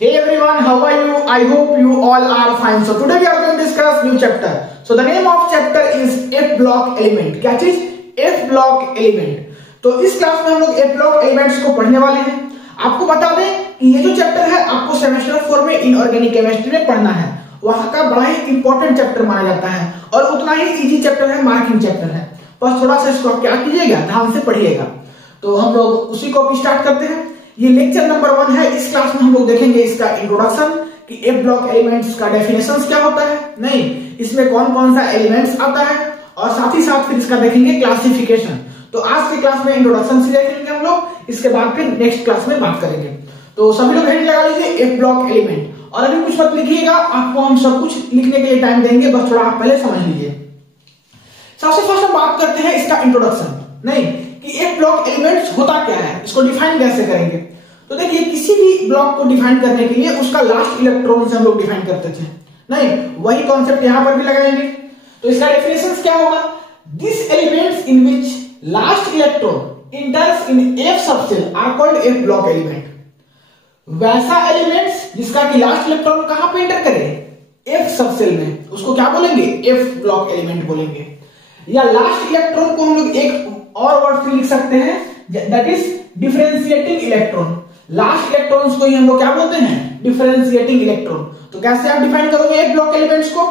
Hey everyone, how are you? I hope you all are fine. So today we are going to discuss new chapter. So the name of chapter is F block element. क्या चीज? F block element. तो इस class में हम लोग F block elements को पढ़ने वाले हैं। आपको बता दें कि ये जो चैप्टर है आपको सेमेस्टर 4 में इनऑर्गेनिक केमिस्ट्री में पढ़ना है। वहां का बड़ा ही इंपॉर्टेंट चैप्टर माना जाता है और उतना ही इजी चैप्टर है, मार्किंग चैप्टर है। बस थोड़ा सा इसको क्या कीजिएगा, ध्यान से पढ़िएगा। तो हम लोग उसी को स्टार्ट करते हैं। ये लेक्चर नंबर 1 है। इस क्लास में हम लोग देखेंगे इसका इंट्रोडक्शन कि एफ ब्लॉक एलिमेंट्स का डेफिनेशंस क्या होता है, नहीं इसमें कौन कौन सा एलिमेंट्स आता है, और साथ ही साथ फिर इसका देखेंगे क्लासिफिकेशन। तो आज की क्लास में इंट्रोडक्शन से देखेंगे हम लोग, इसके बाद फिर नेक्स्ट क्लास में बात करेंगे। तो सभी लोग हेडिंग लगा लीजिए एफ ब्लॉक एलिमेंट, और अभी कुछ मत लिखिएगा, आपको हम सब कुछ लिखने के लिए टाइम देंगे, बस थोड़ा आप पहले समझ लीजिए। सबसे फर्स्ट हम बात करते हैं इसका इंट्रोडक्शन, नहीं कि एफ ब्लॉक एलिमेंट्स होता क्या है, इसको डिफाइन कैसे करेंगे। तो देखिए किसी भी ब्लॉक को डिफाइन करने के लिए उसका लास्ट इलेक्ट्रॉन से हम लोग डिफाइन करते थे, नहीं वही कॉन्सेप्ट यहां पर भी लगाएंगे। तो इसका डेफिनेशन क्या होगा, this elements in which last electron enters in f subshell are called f block element. वैसा एलिमेंट्स जिसका कि लास्ट इलेक्ट्रॉन कहां पे इंटर करे, एफ सबसेल में, उसको क्या बोलेंगे, एफ ब्लॉक एलिमेंट बोलेंगे। या लास्ट इलेक्ट्रॉन को हम लोग एक और वर्ड से लिख सकते हैं, that is differentiating electron. Last electrons को ही हम लोग क्या बोलते हैं, डिफरेंशिएटिंग इलेक्ट्रॉन। तो कैसे आप डिफाइन करोगे एफ ब्लॉक एलिमेंट्स को,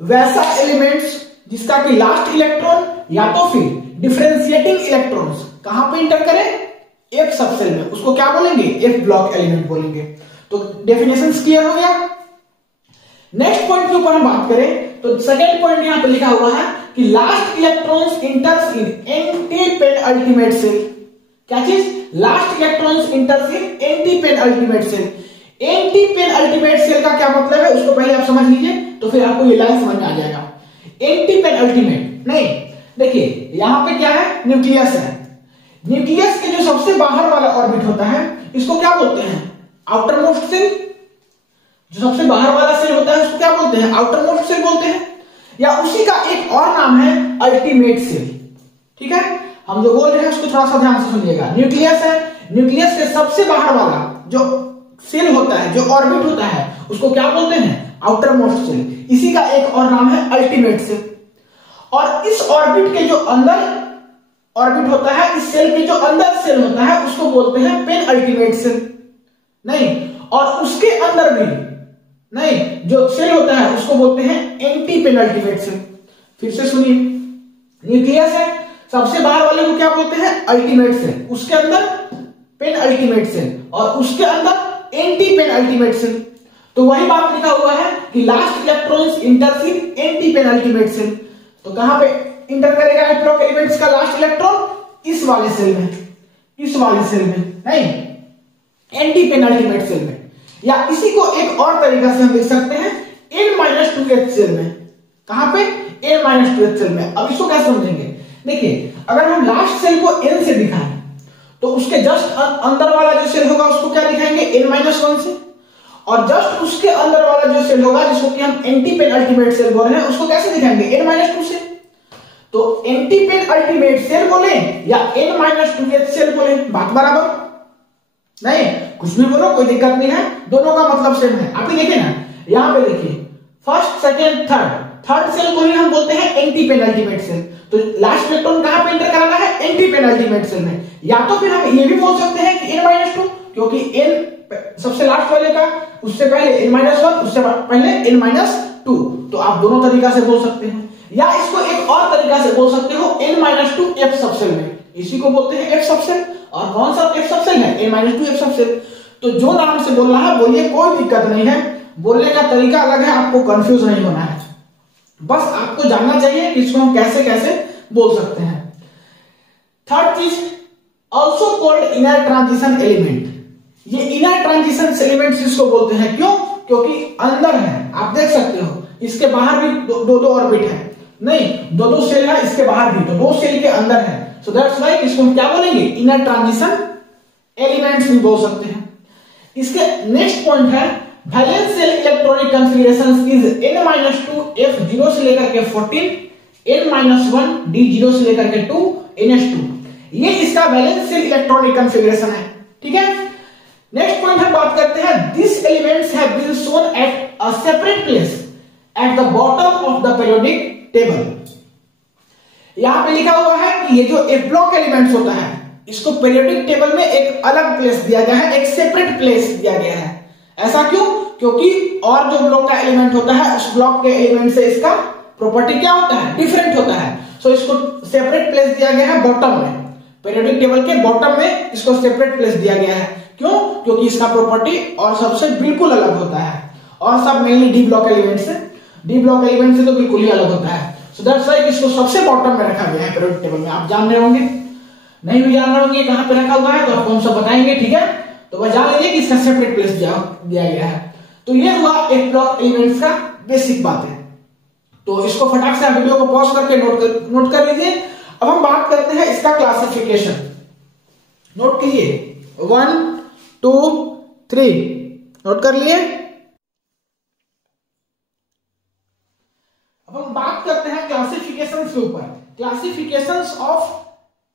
वैसा एलिमेंट्स जिसका कि लास्ट इलेक्ट्रॉन या तो फिर डिफरेंशिएटिंग इलेक्ट्रॉन्स कहां पे इंटर करे, एफ सबसेल में, उसको क्या बोलेंगे, एफ ब्लॉक एलिमेंट बोलेंगे। तो डेफिनेशन क्लियर हो गया। नेक्स्ट पॉइंट के ऊपर हम बात करें तो सेकेंड पॉइंट यहां पे लिखा हुआ है कि लास्ट इलेक्ट्रॉन्स इंटर्स इन एंटी पेनअल्टीमेट सेल। क्या चीज, लास्ट इलेक्ट्रॉन्स इंटर्स इन एंटी पेनअल्टीमेट सेल। एंटी पेनअल्टीमेट सेल का क्या मतलब है उसको पहले आप समझ लीजिए, तो फिर आपको ये लाइन समझ में आ जाएगा। एंटी पेनअल्टीमेट, नहीं देखिए यहां पे क्या है, न्यूक्लियस है। न्यूक्लियस के जो सबसे बाहर वाला ऑर्बिट होता है इसको क्या बोलते हैं, आउटर मोस्ट सेल। जो सबसे बाहर वाला सेल होता है उसको क्या बोलते हैं, आउटर मोस्ट सेल बोलते हैं, या उसी का एक और नाम है अल्टीमेट सेल। ठीक है, हम जो बोल रहे हैं उसको थोड़ा सा ध्यान से सुनिएगा। न्यूक्लियस है, न्यूक्लियस के सबसे बाहर वाला जो सेल होता है, जो ऑर्बिट होता है, उसको क्या बोलते हैं, आउटर मोस्ट सेल। इसी का एक और नाम है अल्टीमेट सेल। और इस ऑर्बिट के जो अंदर ऑर्बिट होता है, इस सेल के जो अंदर सेल होता है उसको बोलते हैं पेन अल्टीमेट सेल, नहीं और उसके अंदर भी नहीं जो सेल होता है उसको बोलते हैं एंटी पेनअल्टीमेट सेल। फिर से सुनिए, न्यूक्लियस है, सबसे बाहर वाले को क्या बोलते हैं, अल्टीमेट सेल, उसके अंदर पेन अल्टीमेट सेल और उसके अंदर एंटी पेन अल्टीमेट सेल। तो वही बात लिखा हुआ है कि लास्ट इलेक्ट्रॉन्स इंटर्स इन एंटी पेन अल्टीमेट सेल। तो कहां पे इंटर करेगा एफ ब्लॉक एलिमेंट्स का लास्ट इलेक्ट्रॉन, इस वाले सेल में, इस वाले सेल में, नहीं एंटी पेन अल्टीमेट सेल में। या इसी को एक और तरीका से हम देख सकते हैं N-2H सेल में। कहां पे, N-2H सेल में। अब इसको कैसे समझेंगे, देखिए अगर हम लास्ट सेल को N से दिखाएं तो उसके जस्ट अंदर वाला जो सेल होगा उसको क्या दिखाएंगे, N-1 से, और जस्ट उसके अंदर वाला जो सेल होगा जिसको कि हम एंटी पेन अल्टीमेट सेल बोल रहे हैं उसको कैसे दिखाएंगे, N-2 से। तो एंटी पेन अल्टीमेट सेल बोले या N-2H सेल बोले, बात बराबर, नहीं कुछ भी बोलो कोई दिक्कत नहीं है, दोनों का मतलब सेम है। आप देखिए ना, यहां पे देखिए फर्स्ट सेकेंड थर्ड सेल को ही हम बोलते हैं एंटी पेनअल्टीमेट सेल। तो लास्ट इलेक्ट्रॉन कहां पे इंटर कराना है, एंटी पेनअल्टीमेट सेल में। या तो फिर हम ये भी बोल सकते हैं कि N-2, क्योंकि N सबसे लास्ट वाले का उससे पहले N-1, उससे पहले N-2। तो आप दोनों तरीका से बोल सकते हैं, या इसको एक और तरीका से बोल सकते हो N-2 एफ सबसेल में, इसी को बोलते हैं एफ सबसेल। और कौन सा एफ सबसेल है, N-2 एफ सबसेल। तो जो नाम से बोल रहा है बोलिए, कोई दिक्कत नहीं है, बोलने का तरीका अलग है, आपको कंफ्यूज नहीं होना है, बस आपको जानना चाहिए कि इसको हम कैसे कैसे बोल सकते हैं। थर्ड चीज, also called inner transition element. ये इनर ट्रांजिशन एलिमेंट इसको बोलते हैं, क्यों, क्योंकि अंदर है, आप देख सकते हो इसके बाहर भी दो ऑर्बिट है, नहीं दो सेल है, इसके बाहर भी तो 2 सेल के अंदर है। सो दैट्स व्हाई इसको हम क्या बोलेंगे, इनर ट्रांजिशन एलिमेंट्स भी बोल सकते हैं। इसके नेक्स्ट पॉइंट है valence shell electronic configurations is N-2 F0 से लेकर के 14, N-1 D0 से लेकर के 2 NH2। ये इसका वैलेंस सेल इलेक्ट्रॉनिक कॉन्फ़िगरेशन है, ठीक है। नेक्स्ट पॉइंट हम बात करते हैं, this elements have been shown at a separate place at the bottom of the periodic table. यहां पे लिखा हुआ है कि ये जो एफ ब्लॉक एलिमेंट्स होता है इसको पीरियोडिक टेबल में एक अलग प्लेस दिया गया है, एक सेपरेट प्लेस दिया गया है। ऐसा क्यों? क्योंकि और जो ब्लॉक का एलिमेंट होता है उस ब्लॉक के एलिमेंट से इसका प्रॉपर्टी क्या होता है, डिफरेंट होता है। सो इसको सेपरेट प्लेस दिया गया है बॉटम में, पीरियोडिक टेबल के बॉटम में इसको सेपरेट प्लेस दिया गया है। क्यों? क्योंकि इसका प्रॉपर्टी और सबसे बिल्कुल अलग होता है, और सब मेनली डी ब्लॉक एलिमेंट से तो बिल्कुल ही अलग होता है। सो दैट्स व्हाई इसको सबसे बॉटम में रखा गया है पीरियोडिक टेबल में। आप जान रहे होंगे, नहीं भी जान रहे होंगे कहां पे रखा हुआ है तो आपको हम सब बताएंगे, ठीक है। तो वह जान लीजिए कि इसका सेपरेट प्लेस दिया गया है। तो ये हुआ एफ ब्लॉक एलिमेंट्स का बेसिक बात है। तो इसको फटाक से वीडियो को पॉज करके नोट कर लीजिए। अब हम बात करते हैं इसका क्लासिफिकेशन। नोट कीजिए, 1 2 3 नोट कर लिए। अब हम बात करते हैं क्लासिफिकेशन के ऊपर, classification of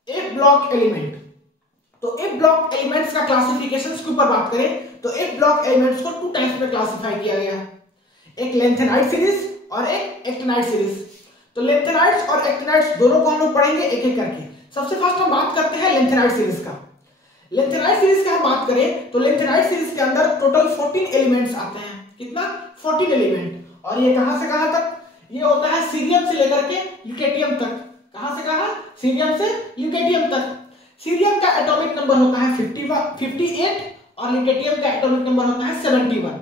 F block element. तो एफ ब्लॉक एलिमेंट्स का क्लासिफिकेशन के ऊपर बात करें तो एफ ब्लॉक एलिमेंट्स को 2 टाइप्स में क्लासिफाई किया गया है, एक लेंथेनाइड सीरीज और एक एक्टिनाइड सीरीज। तो लेंथेनाइड्स और एक्टिनाइड्स दोनों को हम लोग पढ़ेंगे एक एक करके। सबसे फर्स्ट हम बात करते हैं लेंथेनाइड सीरीज का। लेंथेनाइड सीरीज की हम बात करें तो लेंथेनाइड सीरीज के अंदर टोटल 14 एलिमेंट्स आते हैं। कितना? 14 एलिमेंट। और ये कहां से कहां तक? ये होता है सीरियम से लेकर के ल्यूटेटियम तक। कहां से कहां? सीरियम से ल्यूटेटियम तक। सीरियम का एटॉमिक नंबर होता है 58 और ल्यूटेटियम का एटॉमिक नंबर होता है 71।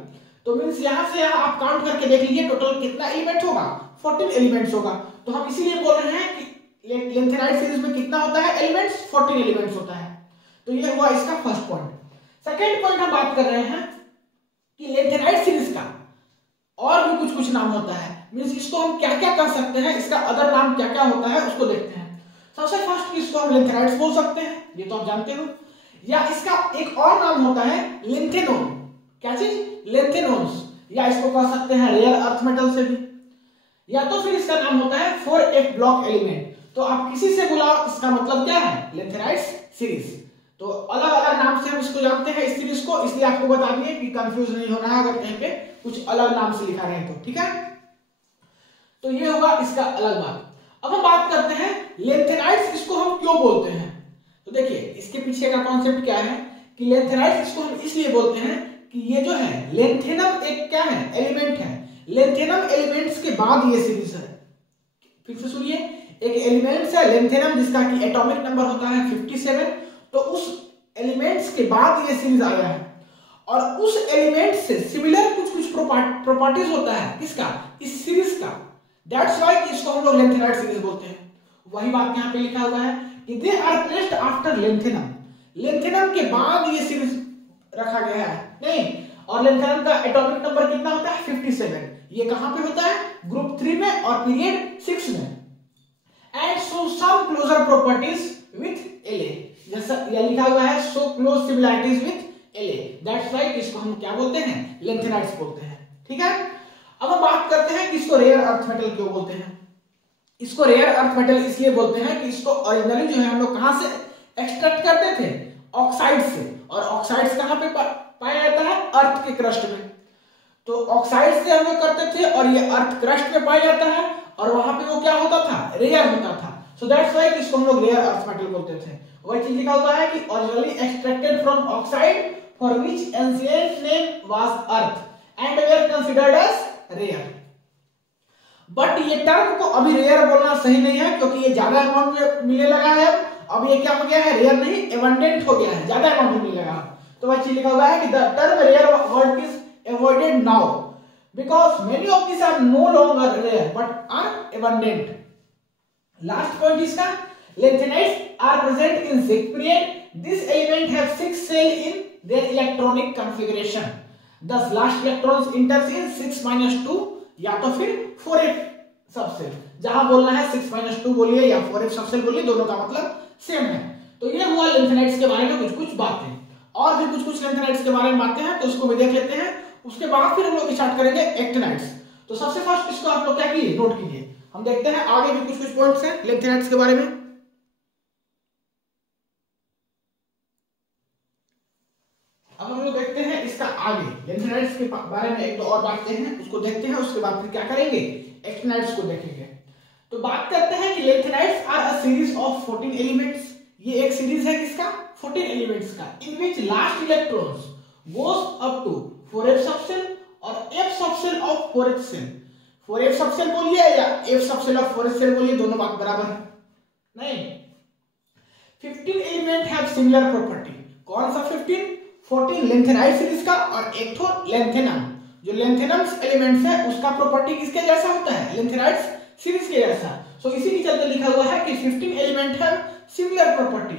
तो मींस यहां से यहां आप काउंट करके देख लीजिए टोटल कितना एलिमेंट होगा, 14 एलिमेंट्स होगा। तो हम इसीलिए बोल रहे हैं कि लेंथेनाइड सीरीज में कितना होता है एलिमेंट्स, 14 एलिमेंट्स होता है। तो ये हुआ इसका फर्स्ट पॉइंट। सेकंड पॉइंट हम बात कर रहे हैं कि लेंथेनाइड सीरीज का और भी कुछ नाम होता है, मींस इसको हम क्या क्या कर सकते हैं, इसका अदर नाम क्या क्या होता है उसको देखते हैं। सबसे फर्स्ट इसको हम लेंथेनाइड्स बोल सकते हैं, ये तो आप जानते हो। या इसका एक और नाम होता है लेंथेनोन। क्या चीज? लेंथेनोन्स। या इसको कह सकते हैं रेयर अर्थ मेटल से भी। या तो फिर इसका नाम होता है 4f ब्लॉक एलिमेंट। तो आप किसी से बुलाओ, इसका मतलब क्या है? Lanthanides series. तो अलग अलग नाम से हम इसको जानते हैं इस सीरीज को, इसलिए आपको बता दिए कि कंफ्यूज नहीं होना है अगर कहीं पे कुछ अलग नाम से लिखा रहे तो, ठीक है। तो ये होगा इसका अलग बात। अब हम बात करते हैं लेंथेनाइड्स इसको हम क्यों बोलते हैं। तो देखिए इसके पीछे का कॉन्सेप्ट क्या है कि लेंथेनाइड्स इसको हम इसलिए बोलते हैं कि ये जो है लेंथेनम एक क्या है? एलिमेंट है। लेंथेनम एलिमेंट्स के बाद ये सीरीज है। फिर से सुनिए, एक एलिमेंट्स है लेंथेनम जिसका कि एटॉमिक नंबर होता है 57। तो उस एलिमेंट्स के बाद ये सीरीज आया है और उस एलिमेंट से सिमिलर कुछ प्रॉपर्टीज होता है किसका? इस सीरीज का। दैट्स व्हाई इसको हम लोग लेंथेनाइड सीरीज बोलते हैं। वही बात यहाँ पे लिखा हुआ है कि they are placed after lanthanum. Lanthanum के बाद ये सीरीज रखा गया है नहीं। और लेंथेनम का एटॉमिक नंबर कितना होता है? 57। ये कहां पे होता है? ग्रुप 3 में और पीरियड 6 में। And show some closer properties with La। जैसा ये लिखा हुआ है show close similarities with La। That's why इसको हम क्या बोलते हैं? लेंथेनाइड्स बोलते हैं, ठीक है। अब हम बात करते हैं कि इसको रेयर अर्थ मेटल क्यों बोलते हैं। इसको रेयर अर्थ मेटल इसलिए बोलते हैं कि इसको ओरिजिनली जो है हम लोग कहां से एक्सट्रैक्ट करते थे? ऑक्साइड से। और ऑक्साइड्स कहां पे पाया जाता है? अर्थ के क्रस्ट में। तो ऑक्साइड से हम लोग करते थे और ये अर्थ क्रस्ट में पाया जाता है और वहां पे वो क्या होता था? रेयर होता था। सो दैट्स व्हाई इसको हम लोग रेयर अर्थ मेटल बोलते थे। वही चीज लिखा हुआ है कि originally extracted from oxide for which ancient name was earth and were considered as rare. But ये टर्म को अभी रेयर बोलना सही नहीं है क्योंकि ये ज्यादा अमाउंट में मिलने लगा है। अब ये क्या हो गया है? रेयर नहीं, एबंडेंट हो गया है, ज्यादा अमाउंट में मिलने लगा। तो वही चीज लिखा हुआ है कि the term rare word is avoided now because many of these are no longer rare but are abundant. Last point इसका lanthanides are present in zinc period. This element have 6 cell in their electronic configuration. Thus last electrons enters in 6-2 या तो फिर 4f subshell. जहां बोलना है 6-2 बोलिए या 4f subshell बोलिए, दोनों का मतलब सेम है। तो ये हुआ लेंथेनाइड्स के बारे में कुछ बातें। और भी कुछ लेंथेनाइड्स के बारे में बातें हैं तो उसको भी देख लेते हैं। उसके बाद फिर हम लोग स्टार्ट करेंगे एक्टिनाइड्स। तो सबसे फर्स्ट इसको आप लोग क्या कीजिए? नोट कीजिए। हम देखते हैं आगे भी कुछ पॉइंट्स हैं लेंथेनाइड्स के बारे में। अब हम लोग देखते हैं इसका आगे लेंथेनाइड्स के बारे में एक दो और बातें हैं, उसको देखते हैं, उसके बाद फिर क्या करेंगे, एक्टिनाइड्स को देखेंगे। तो बात करते हैं कि lanthanides are a series of 14 elements. ये एक सीरीज है किसका, 14 एलिमेंट्स का, in which last electrons goes up to 4f subshell और f subshell of 4h shell. 4f subshell बोलिए या f subshell of 4h cell बोलिए, दोनों बात बराबर है नहीं। 15 एलिमेंट हैव सिमिलर प्रॉपर्टी। कौन सा 15, 14 लेंथेनाइड सीरीज का और एक तो लेंथेनम। जो लेंथेनम्स एलिमेंट्स है उसका प्रॉपर्टी किसके जैसा होता है, लेंथेनाइड सीरीज के जैसा। सो इसी के चलते लिखा हुआ है कि 15 element have similar property,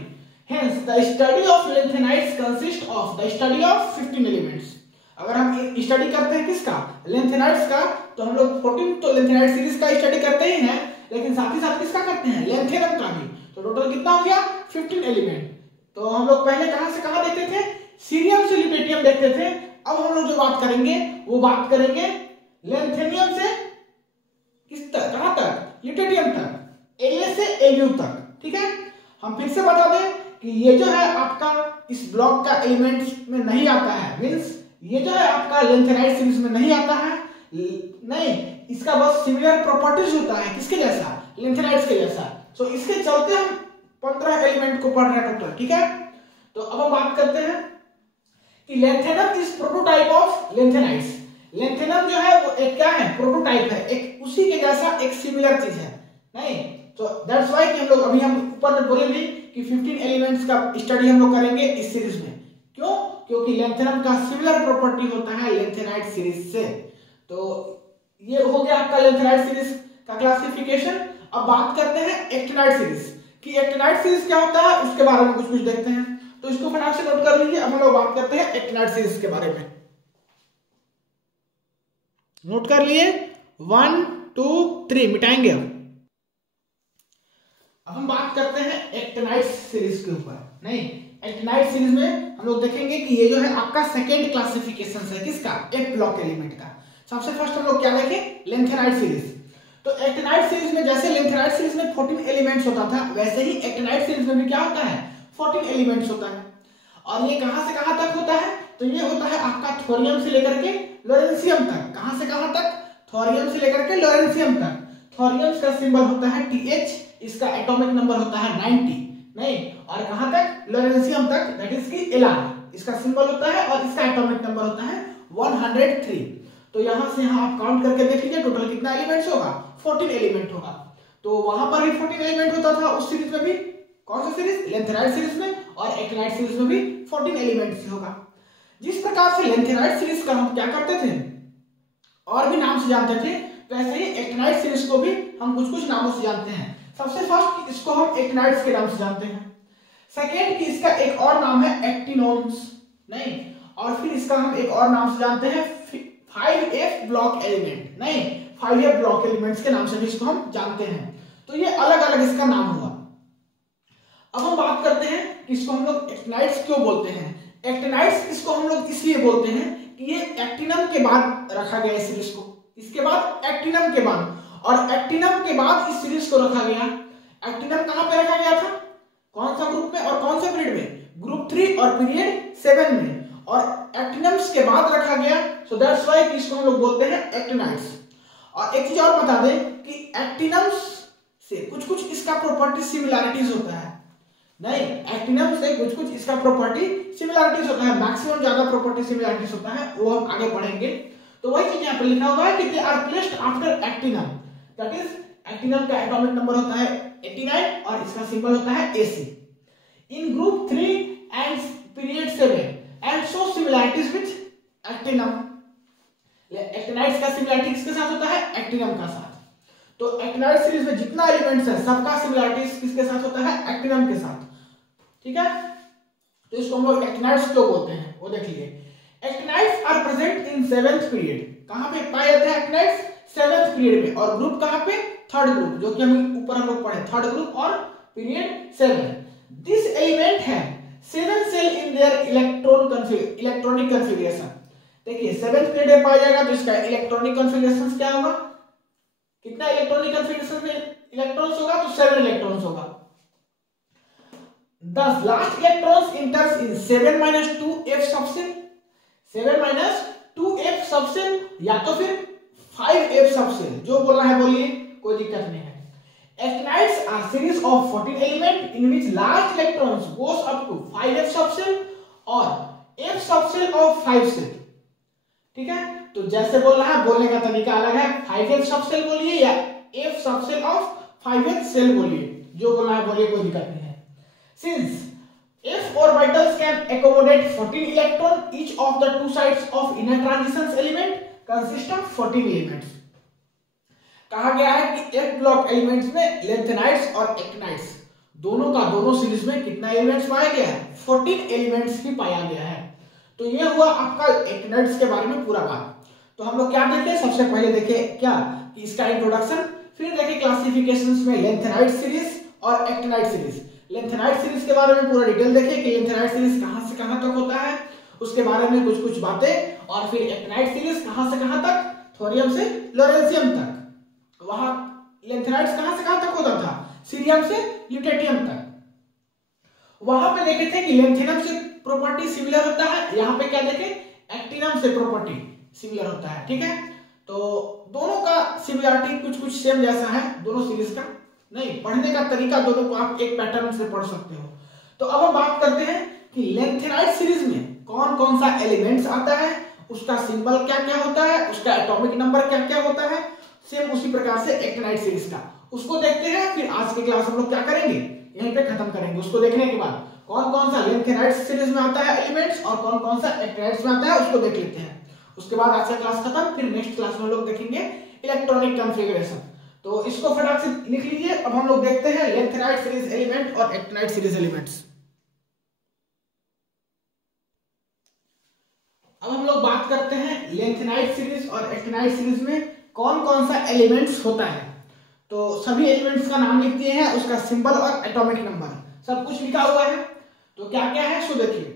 hence the study of lanthanides consist of the study of 15 elements. अगर हम स्टडी करते हैं किसका, लेंथेनाइड्स का, तो हम लोग 14 तो लेंथेनाइड सीरीज का स्टडी करते ही हैं, लेकिन साथ ही साथ किसका करते हैं, लेंथेनम का भी। तो टोटल कितना हो गया, 15 एलिमेंट। तो हम लोग पहले कहां से कहां देखते थे, सीरियम से लिथेनियम देखते थे। अब हम लोग जो बात करेंगे वो बात करेंगे लेंथेनियम से किस तक, कहां तक, लिथेनियम तक, La से Lu तक। ठीक है, हम फिर से बता दें कि ये जो है आपका इस ब्लॉक का एलिमेंट्स में नहीं आता है, मींस ये जो है आपका लेंथेनाइड सीरीज में नहीं आता है, नहीं, इसका बस सिमिलर प्रॉपर्टीज होता है किसके जैसा, लेंथेनाइड्स के जैसा। सो इसके चलते हम 15 एलिमेंट को पढ़ रहे हैं टोटल। ठीक है, तो अब हम बात करते हैं कि lanthanum is prototype of lanthanides. Lanthanum जो है वो एक क्या है, प्रोटोटाइप है, एक उसी के जैसा एक सिमिलर चीज है नहीं। तो दैट्स व्हाई कि हम लोग अभी हम ऊपर में बोलेंगे कि 15 एलिमेंट्स का स्टडी हम लोग करेंगे इस सीरीज में। क्यों, क्योंकि लेंथेनम का सिमिलर प्रॉपर्टी होता है लेंथेनाइड सीरीज से। तो ये हो गया आपका लेंथेनाइड सीरीज का क्लासिफिकेशन। अब बात करते हैं एक्टिनाइड सीरीज कि एक्टिनाइड सीरीज क्या होता है, उसके बारे में कुछ कुछ देखते हैं। तो इसको फटाक से नोट कर लीजिए। अब हम लोग बात करते हैं एक्टिनाइड सीरीज के बारे में। नोट कर लिए, 1 2 3 मिटाएंगे। अब हम बात करते हैं एक्टिनाइड सीरीज के ऊपर। नहीं, एक्टिनाइड सीरीज में हम लोग देखेंगे कि ये जो है आपका सेकेंड क्लासिफिकेशन है किसका, एफ ब्लॉक एलिमेंट का। सबसे फर्स्ट हम लोग क्या देखें, लेंथेनाइड सीरीज। तो एक्टिनाइड सीरीज में जैसे लेंथेनाइड सीरीज में 14 एलिमेंट्स होता था, वैसे ही एक्टिनाइड सीरीज में भी क्या होता है, 14 एलिमेंट्स होता है। और ये कहां से कहां तक होता है, तो ये होता है आपका थोरियम से लेकर के लोरेंशियम तक। कहां से कहां तक, थोरियम से लेकर के लोरेंशियम तक। थोरियम का सिंबल होता है TH, इसका एटॉमिक नंबर होता है 90 नहीं, और कहां तक, लोरेंशियम तक, दैट इज की Lr, इसका सिंबल होता है और इसका एटॉमिक नंबर होता है 103। तो यहां से यहां आप काउंट करके देख लीजिए टोटल कितना एलिमेंट्स होगा, 14 एलिमेंट होगा। तो वहां पर भी 14 एलिमेंट होता था उस सीरीज में भी। कौन सी सीरीज, लेंथेनाइड सीरीज में, और एक्टिनाइड सीरीज में भी 14 एलिमेंट्स होगा। जिस प्रकार से लेंथेनाइड सीरीज का हम क्या करते थे, और भी नाम से जानते थे, वैसे ही एक्टिनाइड सीरीज को भी हम कुछ कुछ नामों से जानते हैं। सबसे फर्स्ट इसको हम एक्टिनाइड्स के नाम से जानते हैं। सेकेंड कि इसका एक और नाम है एक्टिनोन्स नहीं, और फिर इसका हम एक और नाम से जानते हैं 5f ब्लॉक एलिमेंट नहीं, 5f ब्लॉक एलिमेंट्स के नाम से भी इसको हम जानते हैं। तो ये अलग अलग इसका नाम हुआ। अब हम बात करते हैं कि इसको हम लोग एक्टिनाइड्स क्यों बोलते हैं। एक्टिनाइड्स इसको हम लोग इसलिए बोलते हैं कि ये एक्टिनम के बाद रखा गया इस सीरीज को, इसके बाद एक्टिनम के बाद, और एक्टिनम के बाद इस सीरीज को रखा गया। एक्टिनम कहां पे रखा गया था, कौन सा ग्रुप में और कौन से पीरियड में, ग्रुप 3 और पीरियड 7 में, और एक्टिनम्स के बाद रखा गया। सो दैट्स व्हाई कि इसको हम लोग बोलते हैं एक्टिनाइड्स। और एक चीज और बता दें कि एक्टिनम्स से कुछ कुछ इसका प्रॉपर्टी सिमिलरिटीज होता है नहीं, एक्टिनम से कुछ कुछ इसका प्रॉपर्टी सिमिलरिटीज होता है, मैक्सिमम ज्यादा प्रॉपर्टी सिमिलरिटीज होता है, वो हम आगे पढ़ेंगे। तो वही चीज यहाँ पे लिखा हुआ है कि they are placed after actinium, that is actinium का एटॉमिक नंबर होता है 89 और इसका सिंबल होता है Ac in group 3 and period 7 and show similarities with actinium. Actinides का सिमिलरिटी किसके साथ होता है, एक्टिनम का साथ। तो एक्टिनाइड सीरीज में जितना एलिमेंट्स है सबका सिमिलरिटीज किसके साथ होता है, एक्टिनम के साथ। ठीक है, तो इसको हम लोग एक्टिनाइड्स क्यों बोलते हैं वो देख लीजिए। Actinides are present in 7th period. कहां पे पाए जाते हैं एक्टिनाइड्स, 7th पीरियड में, और ग्रुप कहां पे, 3rd ग्रुप, जो कि हम ऊपर हम लोग पढ़े 3rd ग्रुप और पीरियड 7। दिस एलिमेंट है 7 shell in their electronic configuration. देखिए 7th पीरियड में पाया जाएगा, तो इसका इलेक्ट्रॉनिक कॉन्फ़िगरेशन क्या होगा, कितना इलेक्ट्रॉनिक कॉन्फ़िगरेशन में इलेक्ट्रॉन्स होगा, तो 7 इलेक्ट्रॉन्स होगा। Thus last electrons enters in 7 - 2 f subshell 7 minus 2f सब सेल या तो फिर 5f सब सेल, जो बोलना है बोलिए, कोई दिक्कत नहीं है। Actinides are series of 14 elements in which last electrons goes up to 5f subshell और f subshell of 5 cell। ठीक है, तो जैसे बोलना है, बोलने का तरीका अलग है, 5f सबसेल बोलिए या f subshell of 5f cell बोलिए, जो बोलना है बोलिए, कोई दिक्कत नहीं है। Since f orbitals can accommodate 14 electron, each of the two sides of inner transitions element consist of 14 elements। कहा गया है कि f ब्लॉक एलिमेंट्स में लेंथेनाइड्स और एक्टिनाइड्स दोनों का दोनों सीरीज में कितना एलिमेंट्स पाया गया है, 14 एलिमेंट्स ही पाया गया है। तो ये हुआ आपका एक्टिनाइड्स के बारे में पूरा बात। तो हम लोग क्या देखे, सबसे पहले देखे क्या कि इसका इंट्रोडक्शन, फिर देखे क्लासिफिकेशंस में लेंथेनाइड सीरीज और एक्टिनाइड सीरीज। लेंथेनाइड सीरीज के बारे में पूरा डिटेल देखे कि लेंथेनाइड सीरीज कहां से कहां तक होता है, उसके बारे में कुछ कुछ बातें, और फिर एक्टिनाइड सीरीज कहां से कहां तक, थोरियम से लोरेंशियम तक। वहां लेंथेनाइड्स कहां से कहां तक होता था, सीरियम से ल्यूटेटियम तक। वहां पे देखे थे कि लेंथेनम से प्रॉपर्टी सिमिलर होता है, यहाँ पे क्या देखे, एक्टिनम से प्रॉपर्टी सिमिलर होता है। ठीक है, तो दोनों का सिमिलरिटी कुछ कुछ सेम जैसा है दोनों सीरीज का, नहीं पढ़ने का तरीका दोनों को आप एक पैटर्न से पढ़ सकते हो। तो अब हम बात करते हैं कि लेंथेनाइड सीरीज में कौन कौन सा एलिमेंट्स आता है, उसका सिंबल क्या क्या होता है, उसका एटॉमिक नंबर क्या क्या होता है, सेम उसी प्रकार से एक्टिनाइड सीरीज का, उसको देखते हैं। फिर आज की क्लास हम लोग क्या करेंगे, यहीं पे खत्म करेंगे। उसको देखने के बाद कौन कौन सा लेंथेनाइड सीरीज में आता है एलिमेंट्स और कौन कौन सा एक्टिनाइड्स में आता है, उसको देख लेते हैं। उसके बाद आज का क्लास खत्म, फिर नेक्स्ट क्लास में हम लोग देखेंगे इलेक्ट्रॉनिक कॉन्फ़िगरेशन। तो इसको फटाक से लिख लीजिए। अब हम लोग देखते हैं लेंथेनाइड सीरीज एलिमेंट और एक्टिनाइड सीरीज एलिमेंट्स। अब हम लोग बात करते हैं लेंथेनाइड सीरीज और एक्टिनाइड सीरीज में कौन कौन सा एलिमेंट्स होता है। तो सभी एलिमेंट्स का नाम लिख दिए हैं, उसका सिंबल और एटॉमिक नंबर सब कुछ लिखा हुआ है। तो क्या क्या है सो देखिए,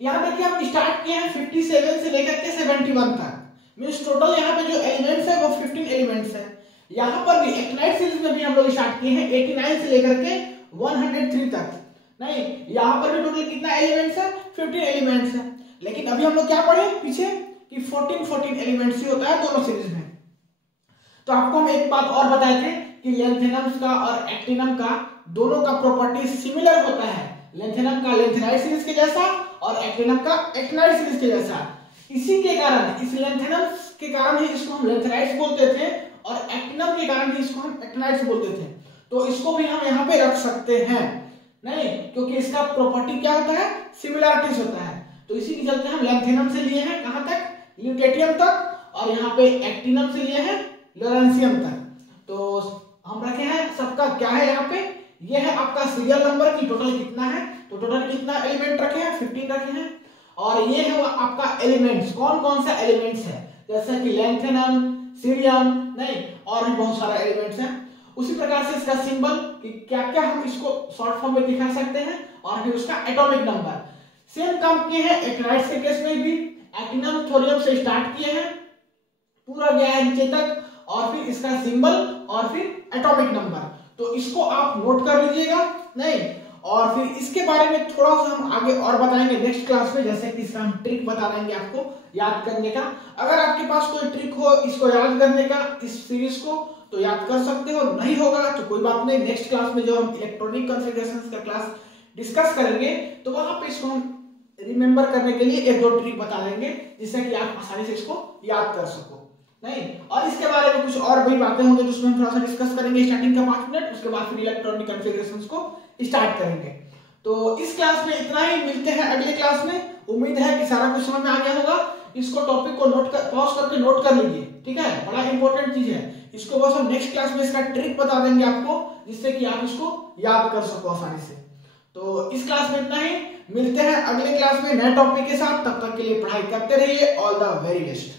यहां देखिए हम स्टार्ट किए हैं 57 से लेकर के 71 तक, मींस टोटल यहाँ पे जो एलिमेंट्स है वो 15 एलिमेंट्स है। यहाँ पर भी एक्टिनाइड सीरीज में भी हम लोग स्टार्ट किए हैं 89 से लेकर के 103 तक। नहीं, यहाँ पर भी टोटल कितना एलिमेंट्स है, 15 एलिमेंट्स है। लेकिन अभी हम लोग क्या पढ़े पीछे कि 14 एलिमेंट्स ही होता है दोनों सीरीज में। तो आपको हम एक बात और बताए थे कि लेंथेनम का और एक्टिनम का दोनों का प्रॉपर्टी सिमिलर होता है, लेंथेनम का लेंथेनाइड सीरीज के जैसा और एक्टिनम का एक्टिनाइड सीरीज के जैसा। इसी के कारण, इस लेंथेनम के कारण ही इसको हम लेंथेनाइड्स बोलते थे और एक्टिनम के कारण ही इसको हम एक्टिनाइड्स बोलते थे। तो इसको भी हम यहाँ पे रख सकते हैं, नहीं क्योंकि इसका प्रॉपर्टी क्या होता है, सिमिलरिटीज होता है। तो इसी के चलते हम लेंथेनम से लिए हैं कहां तक, ल्यूटेटियम तक, और यहाँ पे एक्टिनम से लिए हैं लोरेंशियम तक। तो हम रखे हैं सबका क्या है, यहाँ पे ये है आपका सीरियल नंबर की टोटल कितना है। तो टोटल कितना एलिमेंट रखे हैं, 15 रखे हैं। और ये है आपका एलिमेंट्स, कौन कौन सा एलिमेंट्स है, जैसे कि लेंथेनम, सीरियम, नहीं और भी बहुत सारा एलिमेंट्स हैं। उसी प्रकार से इसका सिंबल कि क्या क्या हम इसको शॉर्ट फॉर्म में दिखा सकते हैं, और फिर उसका एटॉमिक नंबर। सेम काम किए हैं एक्टिनाइड्स के केस में भी, एक्टिनम थोरियम से स्टार्ट किए हैं, पूरा गया है नीचे तक, और फिर इसका सिंबल और फिर एटॉमिक नंबर। तो इसको आप नोट कर लीजिएगा, नहीं और फिर इसके बारे में थोड़ा सा हम आगे और बताएंगे नेक्स्ट क्लास में, जैसे कि इसका हम ट्रिक बता देंगे आपको याद करने का। अगर आपके पास कोई ट्रिक हो इसको याद करने का, इस सीरीज को, तो याद कर सकते हो, नहीं होगा तो कोई बात नहीं। नेक्स्ट क्लास में जो हम इलेक्ट्रॉनिक कॉन्फ़िगरेशंस का क्लास डिस्कस करेंगे तो वहां पे इसको हम रिमेंबर करने के लिए एक दो ट्रिक बता देंगे, जिससे कि आप आसानी से इसको याद कर सको, नहीं। और इसके बारे में कुछ और भी बातें होंगी जिसमें हम थोड़ा सा डिस्कस करेंगे स्टार्टिंग का 5 मिनट, उसके बाद फिर इलेक्ट्रॉनिक कॉन्फ़िगरेशंस को स्टार्ट करेंगे। तो इस क्लास में इतना ही, मिलते हैं अगले क्लास में। उम्मीद है कि सारा कुछ समझ में आ गया होगा। इसको टॉपिक को नोट कर, पॉज करके नोट कर लीजिए, ठीक है, बड़ा इंपॉर्टेंट चीज है। इसको बस हम नेक्स्ट क्लास में इसका ट्रिक बता देंगे आपको, जिससे कि आप इसको याद कर सको आसानी से। तो इस क्लास में इतना ही, मिलते हैं अगले क्लास में नए टॉपिक के साथ। तब तक के लिए पढ़ाई करते रहिए। All the very best.